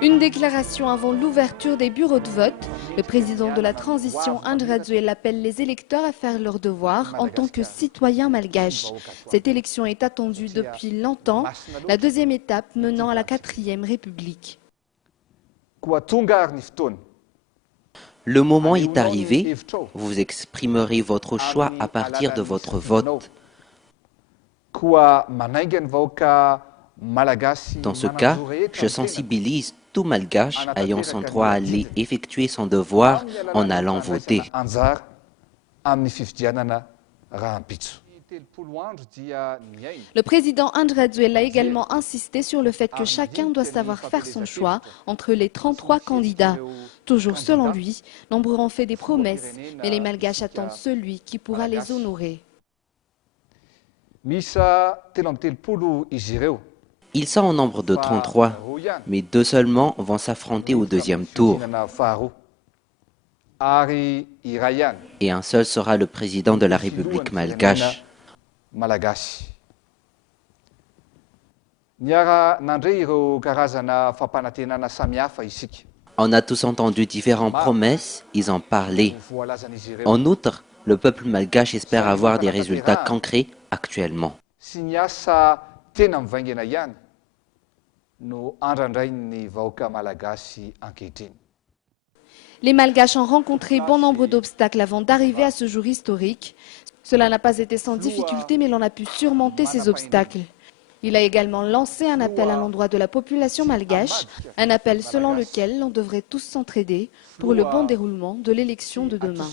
Une déclaration avant l'ouverture des bureaux de vote. Le président de la transition, Andry Rajoelina, appelle les électeurs à faire leur devoir en tant que citoyens malgaches. Cette élection est attendue depuis longtemps, la deuxième étape menant à la 4e République. Le moment est arrivé, vous exprimerez votre choix à partir de votre vote. Dans ce cas, je sensibilise tout malgache ayant son droit à aller effectuer son devoir en allant voter. Le président Andry Rajoelina a également insisté sur le fait que chacun doit savoir faire son choix entre les 33 candidats. Toujours selon lui, nombreux ont fait des promesses, mais les malgaches attendent celui qui pourra les honorer. Ils sont au nombre de 33, mais 2 seulement vont s'affronter au deuxième tour. Et un seul sera le président de la République malgache. On a tous entendu différentes promesses, ils en parlaient. En outre, le peuple malgache espère avoir des résultats concrets actuellement. Les malgaches ont rencontré bon nombre d'obstacles avant d'arriver à ce jour historique. Cela n'a pas été sans difficulté, mais l'on a pu surmonter ces obstacles. Il a également lancé un appel à l'endroit de la population malgache, un appel selon lequel l'on devrait tous s'entraider pour le bon déroulement de l'élection de demain.